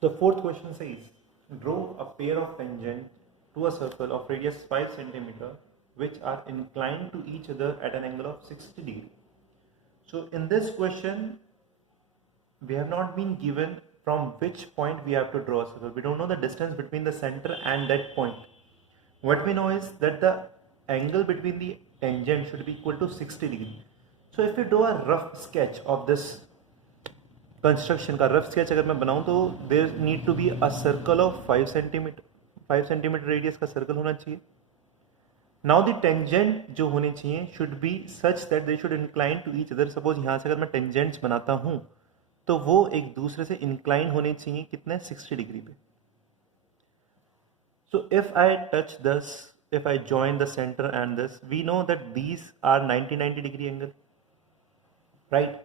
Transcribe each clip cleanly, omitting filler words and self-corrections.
So the fourth question says, draw a pair of tangent to a circle of radius 5 centimeter which are inclined to each other at an angle of 60 degree. So in this question, we have not been given from which point we have to draw a circle. We don't know the distance between the center and that point. What we know is that the angle between the tangent should be equal to 60 degree. So if we draw a rough sketch of this construction का rough sketch अगर मैं बनाऊं तो there need to be a circle of 5 centimetre radius का circle होना चाहिए. Now the tangent जो होने चाहिए should be such that they should incline to each other. Suppose यहाँ से अगर मैं टेंजेंट्स बनाता हूँ तो वो एक दूसरे से इंक्लाइन होने चाहिए कितने 60 डिग्री पे. So if I touch this, if I join the center and this, we know that these are 90 degree angle, right?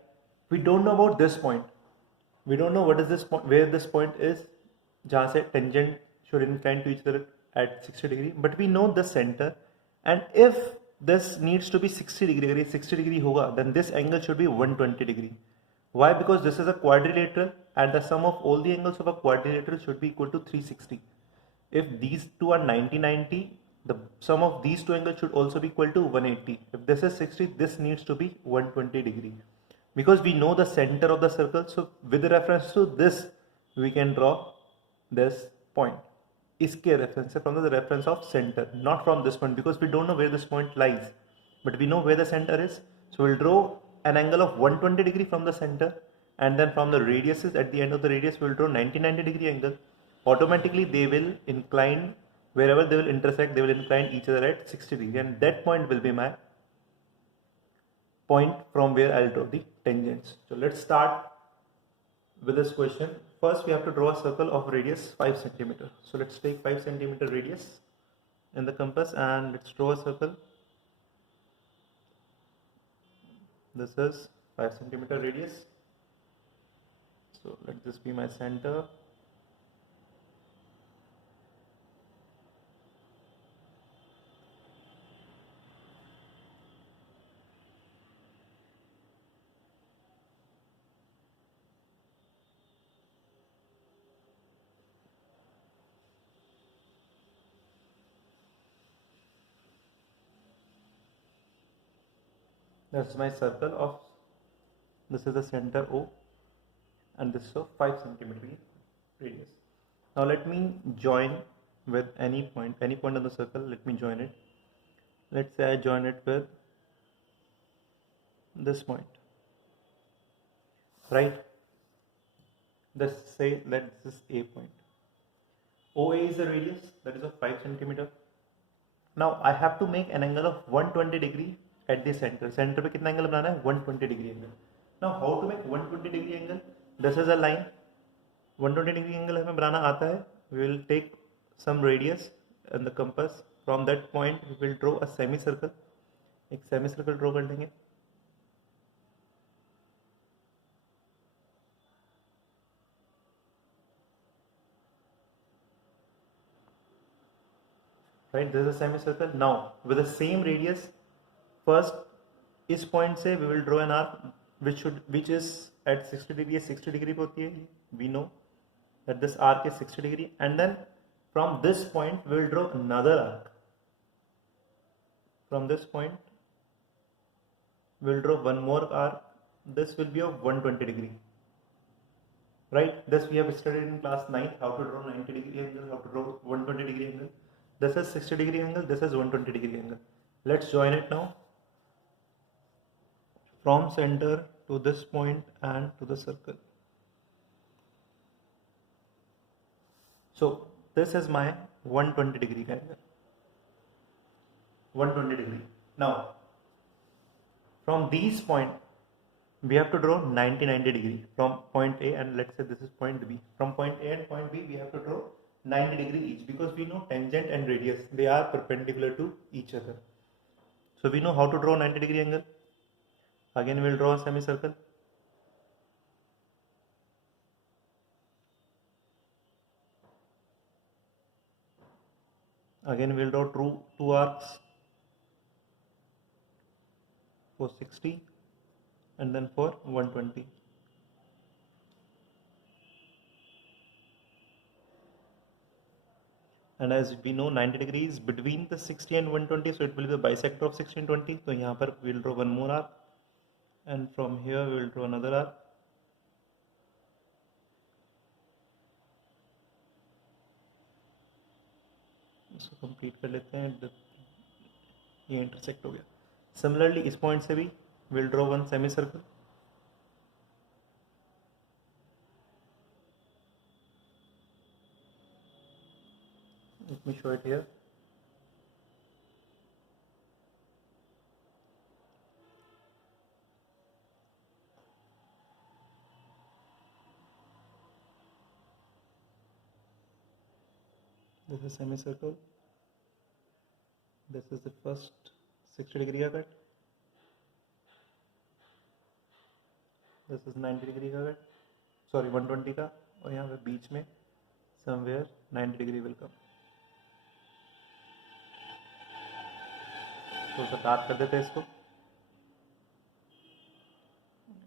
We don't know about this point. We don't know what is this point, where this point is, जहाँ से tangent should incline to each other at 60 degree. But we know the center, and if this needs to be 60 degree, अगर ये 60 degree होगा, then this angle should be 120 degree. Why? Because this is a quadrilateral, and the sum of all the angles of a quadrilateral should be equal to 360. If these two are 90, the sum of these two angles should also be equal to 180. If this is 60, this needs to be 120 degree. Because we know the center of the circle, so with reference to this, we can draw this point. इसके reference से, from the reference of center, not from this point, because we don't know where this point lies, but we know where the center is. So we'll draw an angle of 120 degree from the center, and then from the radiuses, at the end of the radius, we'll draw 90 degree angle. Automatically they will incline, wherever they will intersect, they will incline each other at 60 degree, and that point will be my point from where I'll draw the tangents. So let's start with this question. First we have to draw a circle of radius 5 centimeter. So let's take 5 centimeter radius in the compass and let's draw a circle. This is 5 centimeter radius. So let this be my center. That's my circle of, this is the center O, and this is of 5 centimeter radius. Now let me join with any point on the circle. Let me join it. Let's say I join it with this point, right? Let's say that this is A point. OA is the radius, that is of 5 centimeter. Now I have to make an angle of 120 degree at the center. Center पे कितना angle बनाना है? 120 degree angle. Now how to make 120 degree angle? This is a line. 120 degree angle हमें बनाना आता है. We will take some radius in the compass. From that point we will draw a semicircle. एक semicircle draw कर लेंगे. Right, this is a semicircle. Now with the same radius, first इस point से we will draw an arc which is at 60 degree. 60 degree पे होती है. We know that this arc is 60 degree, and then from this point we will draw another arc. From this point we will draw one more arc. This will be of 120 degree. Right, this we have studied in class 9, how to draw 90 degree angle, how to draw 120 degree angle. This is 60 degree angle, this is 120 degree angle. Let's join it now. From center to this point and to the circle. So this is my 120 degree angle. 120 degree. Now from these point we have to draw 90 degree from point A, and let's say this is point B. From point A and point B we have to draw 90 degree each, because we know tangent and radius, they are perpendicular to each other. So we know how to draw 90 degree angle. Again we will draw a semicircle. Again we will draw two arcs for 60 and then for 120. and as we know 90 degrees between the 60 and 120, so it will be the bisector of 60 and 20. So यहाँ पर we'll draw one more arc, and from here we will draw another arc. इसको complete कर लेते हैं, ये intersect हो गया. Similarly इस पॉइंट से भी we'll draw one semicircle. Let me show it here. This is semicircle. This is the first 60 degree haircut. This is 90 degree haircut. Sorry 120 का, और यहाँ पे बीच में somewhere 90 degree will come. तो सा डार्क कर देते हैं इसको.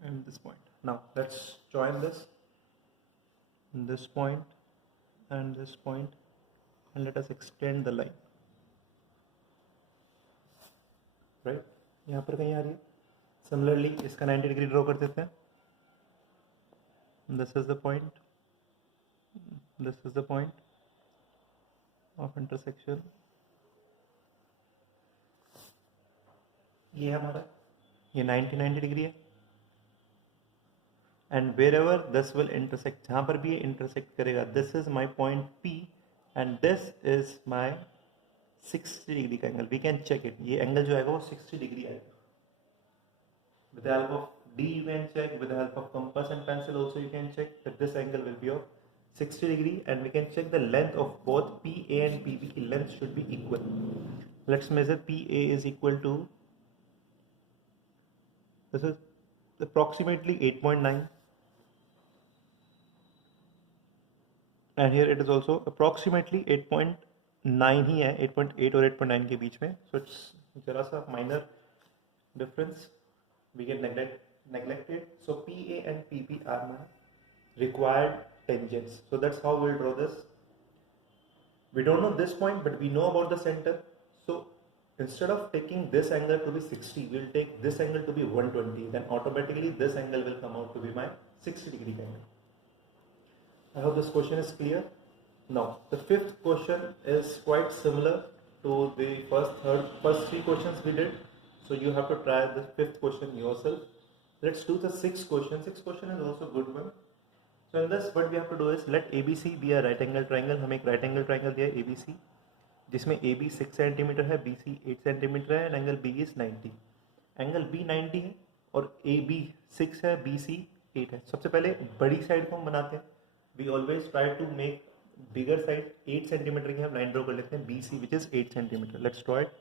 And this point. Now let's join this point and this point, and let us extend the line. Right? यहाँ पर कहीं आ रही है. Similarly इसका 90 degree ड्रॉ कर देते हैं. This is the point. This is the point of intersection. ये हमारा, ये 90 degree है. And wherever this will intersect, जहाँ पर भी ये intersect करेगा, this is my point P and this is my 60 degree का angle. We can check it. ये एंगल जो आएगा वो 60 degree आएगा. With the help of D you can check, with the help of compass and pencil also you can check that this angle will be of 60 degree, and we can check the length of both PA and PB. की length should be equal. Let's measure PA is equal to, this is approximately 8.9, and here it is also approximately 8.9 ही है, 8.8 और 8.9 के बीच में. So it's जरा सा minor difference, we can neglect it. So PA and PB are my required tangents. So that's how we'll draw this. We don't know this point, but we know about the center. So instead of taking this angle to be 60, we'll take this angle to be 120. Then automatically this angle will come out to be my 60 degree angle. I hope this question is clear. Now the fifth question is quite similar to the first three questions we did. So you have to try the fifth question yourself. Let's do the sixth question. Sixth question is also a good one. So in this what we have to do is let ABC be a right angle triangle. हमें एक right angle triangle दिया है ABC, जिसमें AB 6 centimetre है, BC 8 centimetre है, and angle B is 90. Angle B 90 है और AB 6 है, BC 8 है. सबसे पहले बड़ी साइड को हम बनाते हैं. We always try to make bigger side. 8 centimetre की हम लाइन ड्रॉ कर लेते हैं BC which is 8 centimetre. Let's draw it.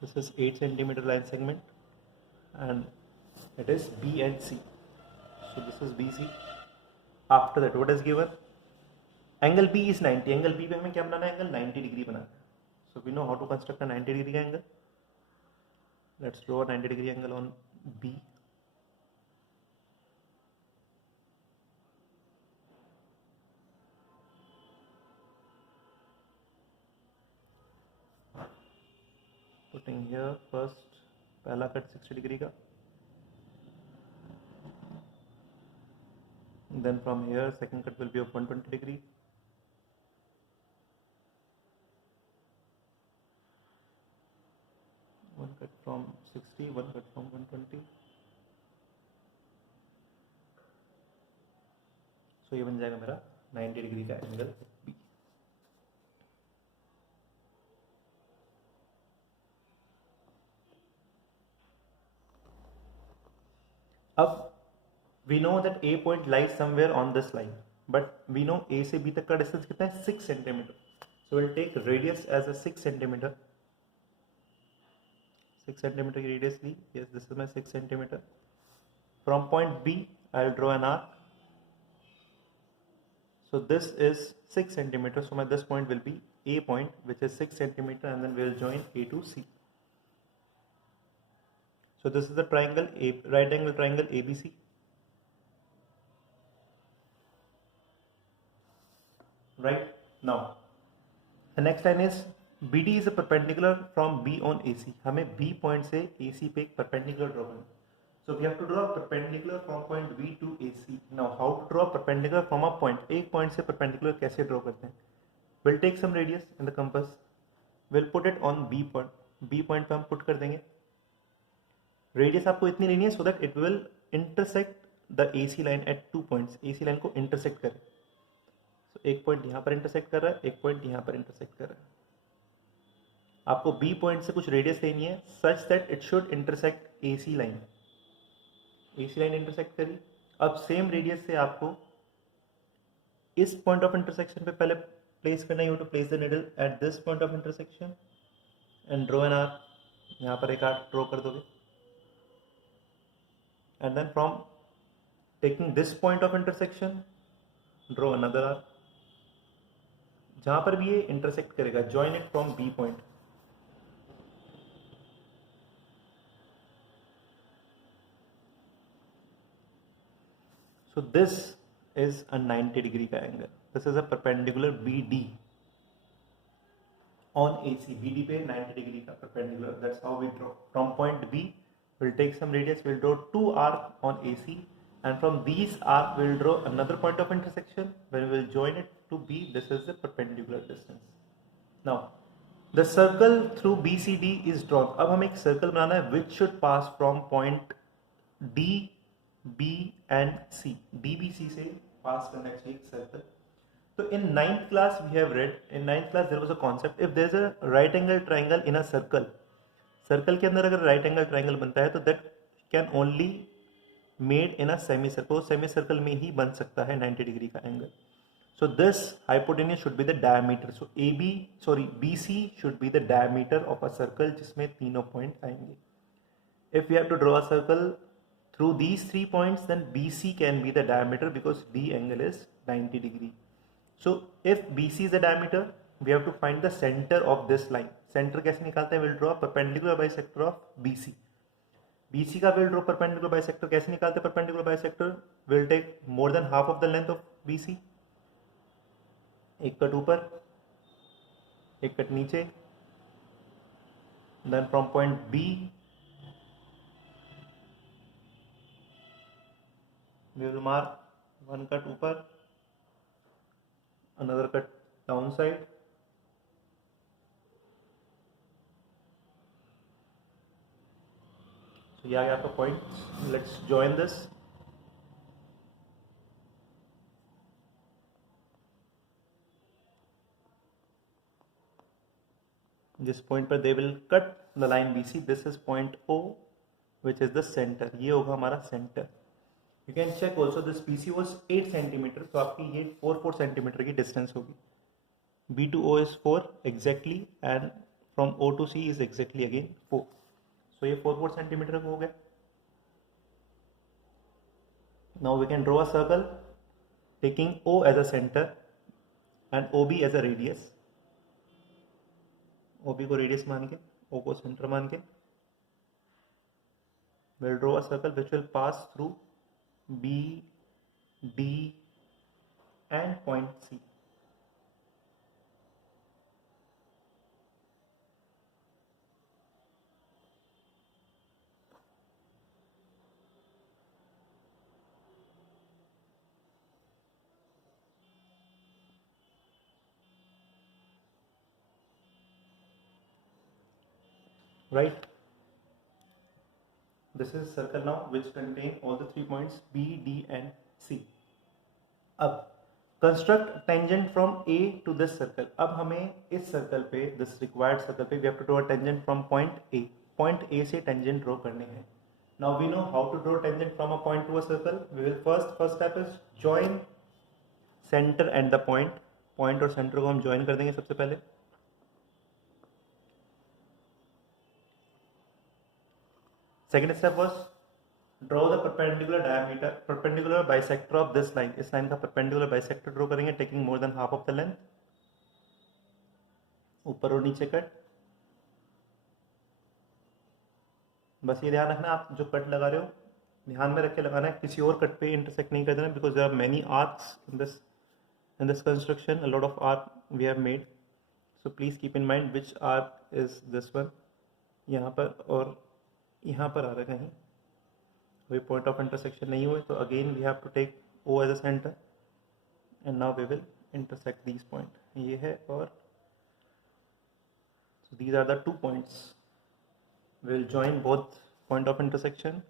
This is 8 centimeter line segment and it is B and C. So this is BC. After that what is given? Angle B is 90. Angle B पे हमें क्या बनाना है? Angle 90 degree बनाना है. So we know how to construct a 90 degree angle. Let's draw a 90 degree angle on B. Putting here first पहला cut 60 degree का. Then from here second cut will be of 120 degree. One cut from 60, one cut from 120. So ये बन जाएगा मेरा 90 degree का angle B. अब we know that A point lies somewhere on this line, but we know A से B तक का distance कितना है? 6 centimeter. So we'll take radius as a 6 centimeter. 6 centimeter की radius Lee. Yes, this is my 6 centimeter. From point B, I'll draw an arc. So this is 6 centimeter. So this point will be A point, which is 6 centimeter, and then we'll join A to C. So this is the triangle, right angle triangle ABC. right? Now the next line is BD is a perpendicular from B on AC. हमें B point से AC पे एक perpendicular draw करना है. So we have to draw a perpendicular from point B to AC. Now how to draw a perpendicular from a point? एक point से perpendicular कैसे draw करते हैं? We'll take some radius in the compass. We'll put it on B point. B point पे हम put कर देंगे. Radius आपको इतनी लेनी है so that it will intersect the AC line at 2 points. AC line को intersect करे. So एक point यहाँ पर intersect कर रहा है, एक point यहाँ पर intersect कर रहा है. आपको B point से कुछ radius लेनी है such that it should intersect AC line. AC line intersect करी. अब same radius से आपको इस point of intersection पे पहले place करना है. You have to place the needle at this point of intersection and draw an arc. यहाँ पर एक arc draw कर दोगे. And then from taking this point of intersection, draw another arc. जहाँ पर भी ये intersect करेगा, join it from B point. So this is a 90 degree का angle. This is a perpendicular BD on AC. BD पे 90 degree का perpendicular. That's how we draw. From point B, we'll take some radius. We'll draw 2 arcs on AC, and from these arcs, we'll draw another point of intersection. When we will join it to B, this is the perpendicular distance. Now, the circle through BCD is drawn. अब हमें एक circle बनाना है which should pass from point D, B and C. D, B, C से pass करना चाहिए एक circle. So in 9th class we have read. In 9th class there was a concept. If there is a right angle triangle in a circle, circle के अंदर अगर right angle triangle बनता है तो that can only made in a semicircle. Semicircle में ही बन सकता है 90 degree का angle. So this hypotenuse should be the diameter. So BC should be the diameter of a circle जिसमें तीनों point आएंगे. If we have to draw a circle through these 3 points, then BC can be the diameter because D angle is 90 degree. So if BC is the diameter, we have to find the center of this line. Center कैसे निकालते हैं? We'll draw perpendicular bisector of BC. BC का we'll draw perpendicular bisector. कैसे निकालते हैं perpendicular bisector? We'll take more than half of the length of BC. एक cut ऊपर, एक कट नीचे. Then from point B, we will mark one cut upper, another cut downside. So yeah, I have a point. Let's join this. This point पर they will cut the line BC. This is point O, which is the center. ये होगा हमारा center. You can check also this BC was 8 centimeter, तो आपकी ये 4 centimeter की distance होगी. B to O is 4 exactly, and from O to C is exactly again 4. So ये 4 centimeter हो गया. Now we can draw a circle taking O as a center and OB as a radius. OB को radius मान के, O को center मान के, we'll draw a circle which will pass through B, D and point C. Right? This is circle now which contain all the 3 points B, D and C. अब construct tangent from A to this circle. अब हमें इस circle पे, this required circle पे, we have to draw a tangent from point A. Point A से tangent draw करने हैं. Now we know how to draw tangent from a point to a circle. We will first step is join center and the point. Point और center को हम join कर देंगे सबसे पहले. Second step was draw the perpendicular bisector of this line. इस line का perpendicular bisector draw करेंगे taking more than half of the length. ऊपर और नीचे कट. बस ये ध्यान रखना, आप जो कट लगा रहे हो ध्यान में रख के लगाना है, किसी और कट पे इंटरसेक्ट नहीं कर देना, because there are many arcs in this construction a lot of arc we have made, so please keep in mind which arc is this one. यहाँ पर और यहाँ पर आ रहा है कहीं, अभी point of intersection नहीं हुए, तो again we have to take O as a center and now we will intersect these point. ये है और so these are the 2 points. We will join both point of intersection.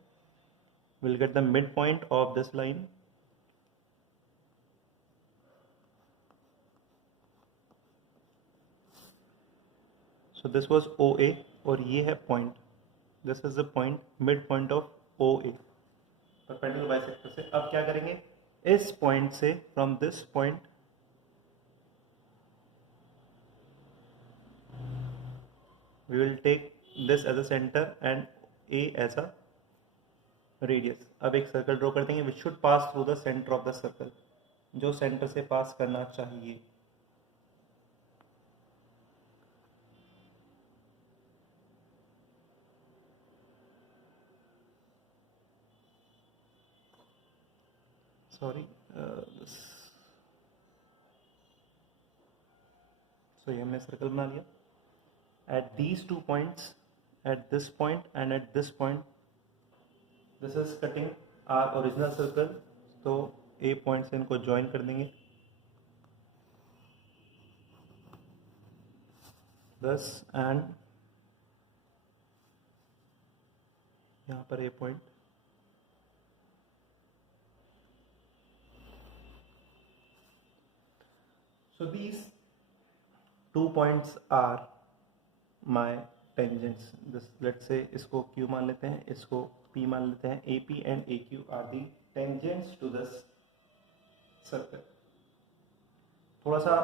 We will get the midpoint of this line. So this was OA और ये है point. This is the point, midpoint of OA. Perpendicular bisector से अब क्या करेंगे, इस point से from this point we will take this as a center and A as a radius. अब एक सर्कल ड्रॉ कर देंगे which should pass through the center of the circle, जो सेंटर से पास करना चाहिए. Sorry, this. So ये हमने सर्कल बना लिया. At these 2 points, at this point and at this point, this is cutting our original circle. तो A point से इनको join कर देंगे. Thus and यहाँ पर A point. So these 2 points are my tangents. This, let's say इसको Q मान लेते हैं, इसको P मान लेते हैं. AP and AQ are the tangents to this circle. थोड़ा सा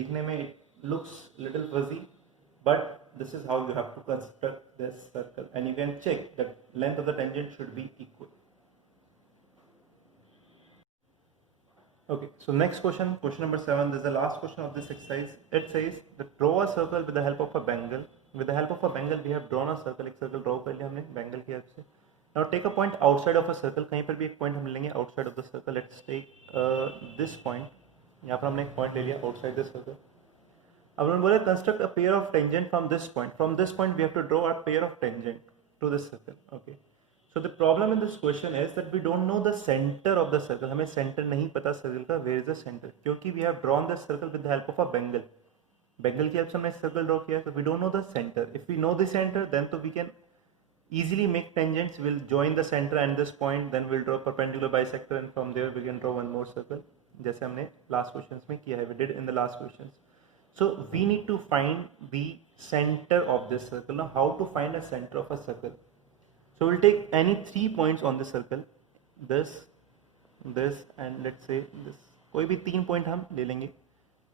दिखने में it looks little fuzzy, but this is how you have to construct this circle, and you can check that length of the tangent should be equal. Okay, so next question, question number 7. This is the last question of this exercise. It says that draw a circle with the help of a bangle. With the help of a bangle, we have drawn a circle. एक circle draw कर लिया हमने bangle की help से. Now take a point outside of a circle. कहीं पर भी एक point हम लेंगे outside of the circle. Let's take this point. यहाँ पर हमने एक point ले लिया outside the circle. अब हमने बोला construct a pair of tangent from this point. From this point, we have to draw a pair of tangent to this circle. Okay. So the problem in this question is that we don't know the center of the circle. हमें center नहीं पता circle का, where is the center, क्योंकि we have drawn the circle with the help of a bangle. Bangle की help से हमने circle draw किया, so we don't know the center. If we know the center, then तो we can easily make tangents. We'll join the center and this point, then we'll draw perpendicular bisector, and from there we can draw one more circle. जैसे हमने last questions में किया है, we did in the last questions. So we need to find the center of this circle. Now how to find a center of a circle? So we'll take any 3 points on this circle, this, and let's say this. कोई भी 3 point हम ले लेंगे.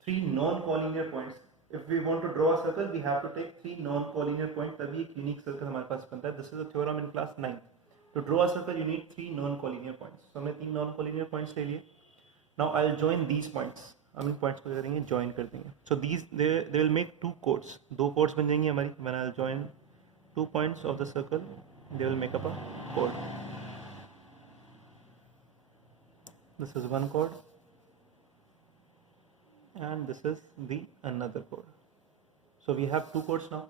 3 non-collinear points. If we want to draw a circle, we have to take 3 non-collinear points. तभी एक unique circle हमारे पास बनता है. This is a theorem in class 9. To draw a circle, you need 3 non-collinear points. So हमने 3 non-collinear points ले लिए. Now I'll join these points. हम इन points को क्या करेंगे, join कर देंगे. So these they will make 2 chords. 2 chords बन जाएंगी हमारी. When I'll join 2 points of the circle, they will make up a chord. This is one chord and this is the another chord. So we have 2 chords now.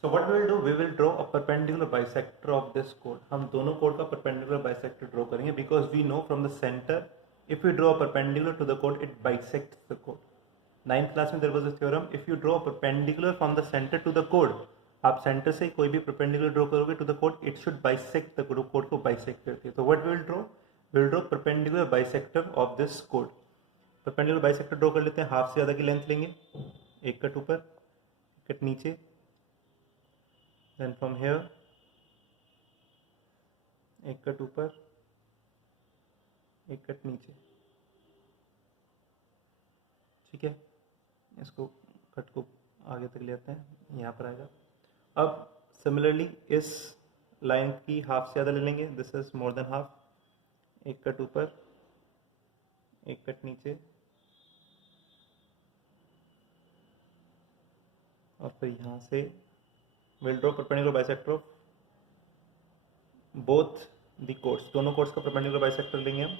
So what we will do, we will draw a perpendicular bisector of this chord. हम दोनों chord का perpendicular bisector draw करेंगे, because we know from the center, if we draw a perpendicular to the chord, it bisects the chord. 9th class में there was a theorem, if you draw a perpendicular from the center to the chord, आप centre से कोई भी perpendicular draw करोगे to the कोड, it should bisect the कोड को bisect करती है. तो what will draw perpendicular bisector of this कोड. परपेंडिकुलर बाइसेक्टर ड्रॉ कर लेते हैं. हाफ से ज़्यादा की लेंथ लेंगे, एक कट ऊपर, कट नीचे, देन फ्रॉम हेयर एक कट ऊपर, एक कट नीचे. ठीक है, इसको कट को आगे तक ले आते हैं, यहाँ पर आएगा. अब सिमिलरली इस लाइन की हाफ से ज़्यादा ले लेंगे. This is more than half. एक कट ऊपर, एक कट नीचे, और फिर यहाँ से will draw perpendicular bisector of both the chords. दोनों कोर्ड्स का परपेंडिकुलर बाइसेक्टर लेंगे हम.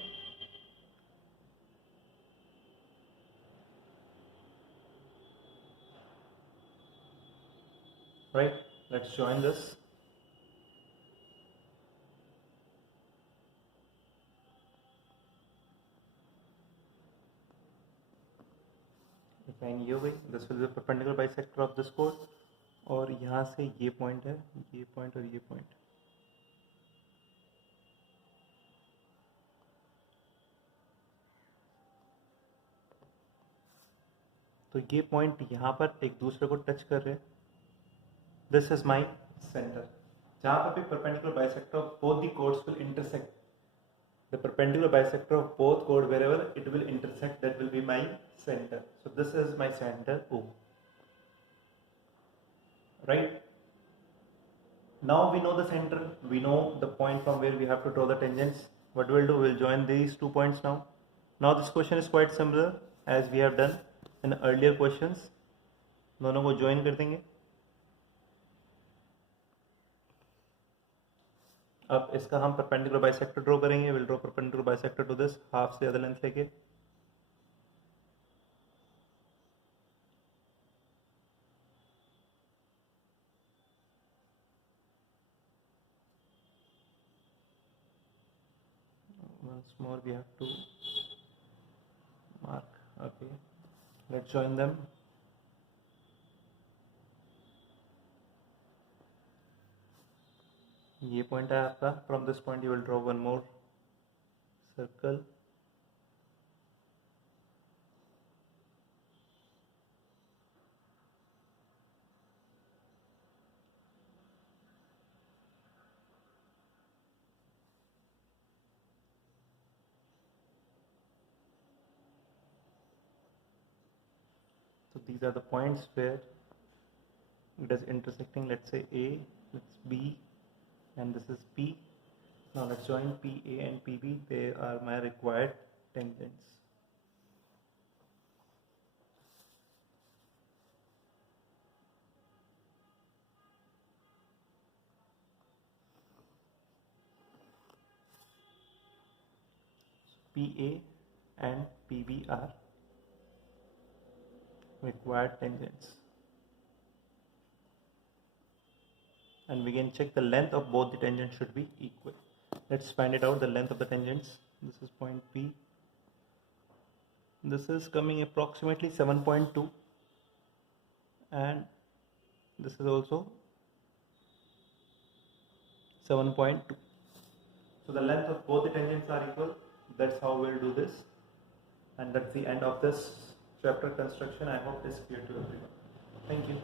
right? Let's join this. Define ये way. This will be a perpendicular bisector of this chord. और यहाँ से ये पॉइंट है, ये पॉइंट और ये पॉइंट. तो ये पॉइंट यहाँ पर एक दूसरे को टच कर रहे हैं. This is my centre. जहाँ पर भी perpendicular bisector of both the chords will intersect. The perpendicular bisector of both chord wherever it will intersect, that will be my center. So this is my center O. Right? Now we know the center. We know the point from where we have to draw the tangents. What we'll do, we'll join these 2 points now. Now this question is quite similar as we have done in earlier questions. दोनों को join कर देंगे. अब इसका हम perpendicular bisector draw करेंगे. We'll draw perpendicular bisector to this, half से ज़्यादा length लेके. Once more we have to mark. Okay, let's join them. ये पॉइंट है आपका. From this point you will draw one more circle. So these are the points where it is intersecting. Let's say A, let's B, and this is P. Now let's join PA and PB. They are my required tangents. PA and PB are required tangents. And we can check the length of both the tangents should be equal. Let's find it out, the length of the tangents. This is point P. This is coming approximately 7.2, and this is also 7.2. So the length of both the tangents are equal. That's how we'll do this, and that's the end of this chapter construction. I hope it's clear to everyone. Thank you.